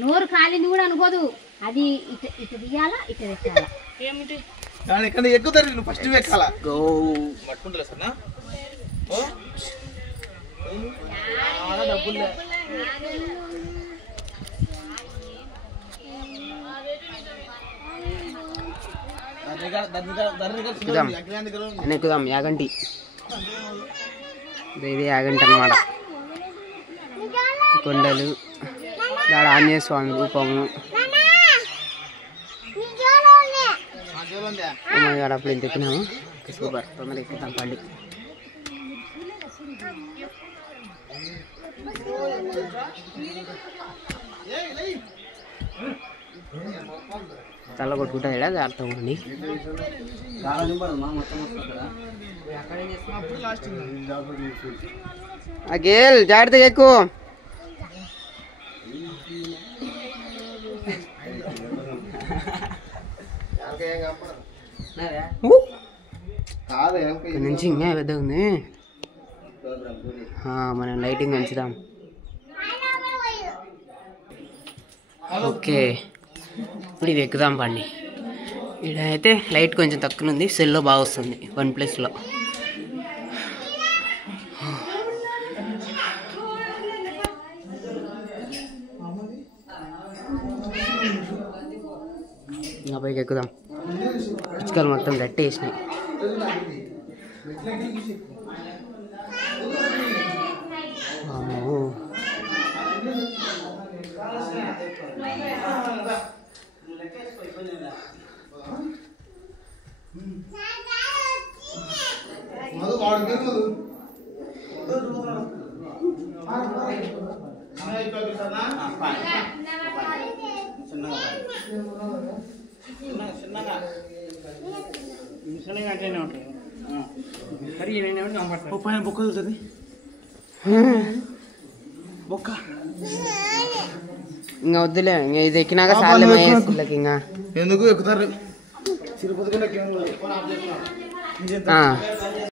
నోరు కాలింది కూడా అనుకోదు. అది ఇట ఇట తీయాలా, ఇట పెట్టాలా. ఏమిటి ఇక్కడ ఎక్కుతారు, నువ్వు ఫస్ట్ ఎక్కాలా. పట్టుకుంటా సార్ డబ్బులు ఎక్కుదాం యాగంటి. ఇది యాగంటి అన్నమాట. కొండలు, దాడ ఆంజనేయ స్వామి రూపము. అప్పుడు ఇంత ఎక్కినాము. సూపర్, తొందర ఎక్కుతాం పండి. తల కొట్టుకుంటుంది కదా, జాగ్రత్త ఉండి. అఖిల్ జాగ్రత్తగా ఎక్కువ. ఇక్కడ నుంచి ఇంకా పెద్ద ఉంది. మనం లైటింగ్ పెంచుదాం. ఓకే, ఇప్పుడు ఇది ఎక్కుదాం పండి. ఇక్కడ అయితే లైట్ కొంచెం తక్కువ ఉంది, సెల్లో బాగా వస్తుంది OnePlusలో. ఇంకా పైకి ఎక్కుదాం. పిచ్చుకలు మొత్తం గట్టి వేసినాయి. బొక్క చూస్తుంది. బొక్క ఇంకా వద్దులే, ఇంకా ఇది ఎక్కినాక సార్లు ఇంకా ఎందుకు ఎక్కుతారు. తిరుపతి